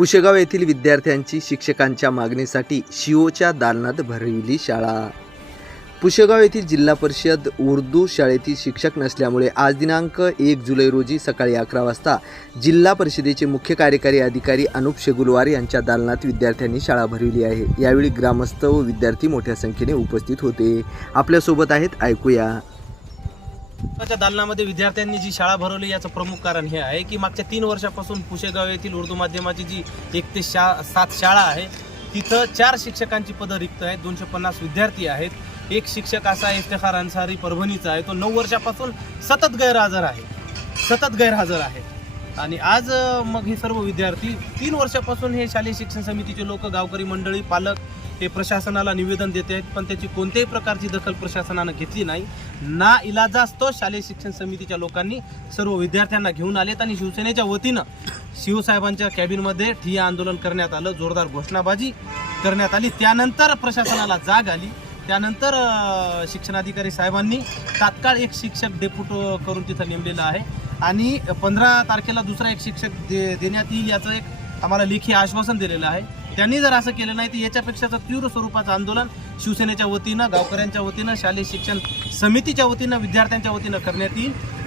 पुशेगाव येथील विद्यार्थ्यांची शिक्षकांच्या मागणीसाठी शिओच्या दालनात भरविली शाळा. पुशेगाव येथील जिल्हा परिषद उर्दू शाळेतील शिक्षक नसल्यामुळे आज दिनांक एक जुलै रोजी सकाळी अकरा वाजता जिल्हा परिषदेचे मुख्य कार्यकारी अधिकारी अनुप शेगुलवार यांच्या दालनात विद्यार्थ्यांनी शाळा भरविली आहे. यावेळी ग्रामस्थ व विद्यार्थी मोठ्या संख्येने उपस्थित होते. आपल्यासोबत आहेत ऐकूया. च्या दालनामध्ये विद्यार्थ्यांनी जी शाळा भरवली याचं प्रमुख कारण हे आहे की मागच्या तीन वर्षापासून पुशेगाव येथील उर्दू माध्यमाची जी एक ते शा सात शाळा आहे तिथं चार शिक्षकांची पदं रिक्त आहेत दोनशे पन्नास विद्यार्थी आहेत. एक शिक्षक असा इफ्तेखार अन्सारी परभणीचा आहे. तो नऊ वर्षापासून सतत गैरहजर आहे. सतत गैरहजर आहे. आणि आज मग हे सर्व विद्यार्थी तीन वर्षापासून हे शालेय शिक्षण समितीचे लोक गावकरी मंडळी पालक हे प्रशासनाला निवेदन देत आहेत पण त्याची कोणत्याही प्रकारची दखल प्रशासनानं घेतली नाही. ना इलाजास्तव शालेय शिक्षण समितीच्या लोकांनी सर्व विद्यार्थ्यांना घेऊन आलेत आणि शिवसेनेच्या वतीनं शिवसाहेबांच्या कॅबिनमध्ये ठिय्या आंदोलन करण्यात आलं जोरदार घोषणाबाजी करण्यात आली. त्यानंतर प्रशासनाला जाग आली. त्यानंतर शिक्षणाधिकारी साहेबांनी तात्काळ एक शिक्षक डेप्युट करून तिथं नेमलेलं आहे. आणि पंधरा तारखेला दुसरा एक शिक्षक दे देण्यात येईल याचं एक आम्हाला लेखी आश्वासन दिलेलं आहे. त्यांनी जर असं केलं नाही तर याच्यापेक्षाचं तीव्र स्वरूपाचं आंदोलन शिवसेनेच्या वतीनं गावकऱ्यांच्या वतीनं शालेय शिक्षण समितीच्या वतीनं विद्यार्थ्यांच्या वतीनं करण्यात येईल.